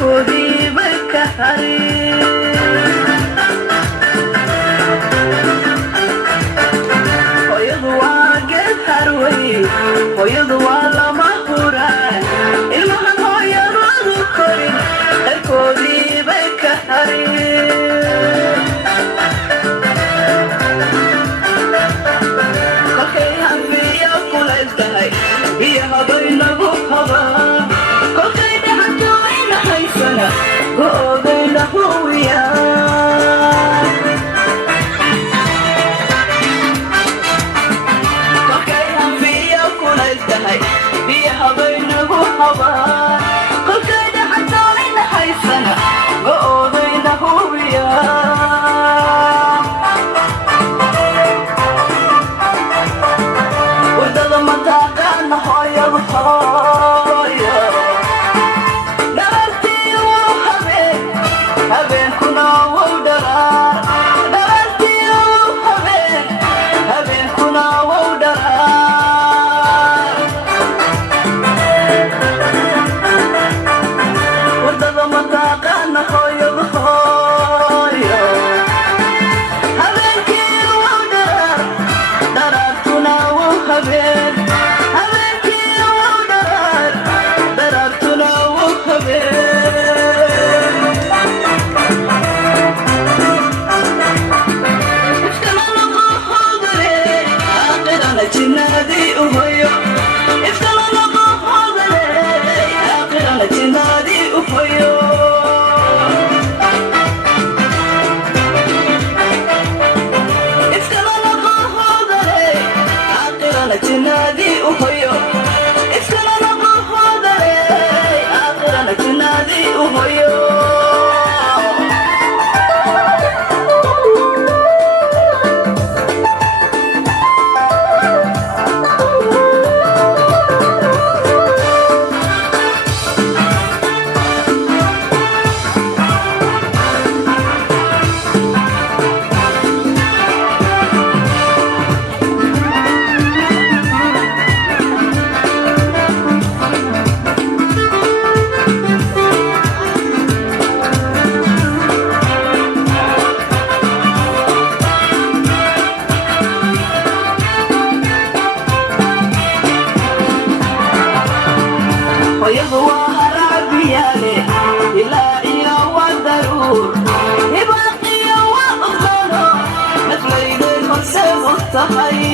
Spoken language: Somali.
halkoodii bay ka hareen hooyadu waa geed harwey hooyadu waa lama huraan ilmahan hooyadoodu korin halkoodii bay ka hareen kolkay hanfiya kulayltahay iyo habay lagu habaa kolkay dhaxanto ina haysana go'oodayna huwiyaan kolkay hanfiya kulayltahay iyo habay lagu habaa kolkay dhaxanto ina haysana go'oodayna huwiyaan wadada mataqaana hooyadu hooyo dhabartii wuu habeenkuna wuu dharaar dhabartii wuu habeenkuna wuu dharaar wadada mataqaana hooyadu hooyo habeenkii wuu dharaar dharaartuna wuu habeen جنادي أهيو افتلنا قهوة آخرنا جنادي أهيو افتلنا قهوة آخرنا جنادي أهيو افتلنا قهوة آخرنا جنادي أهيو ويهوى هرابيالي إلا إيا والضرور يبقي وأفضله مثل المرسل التخيل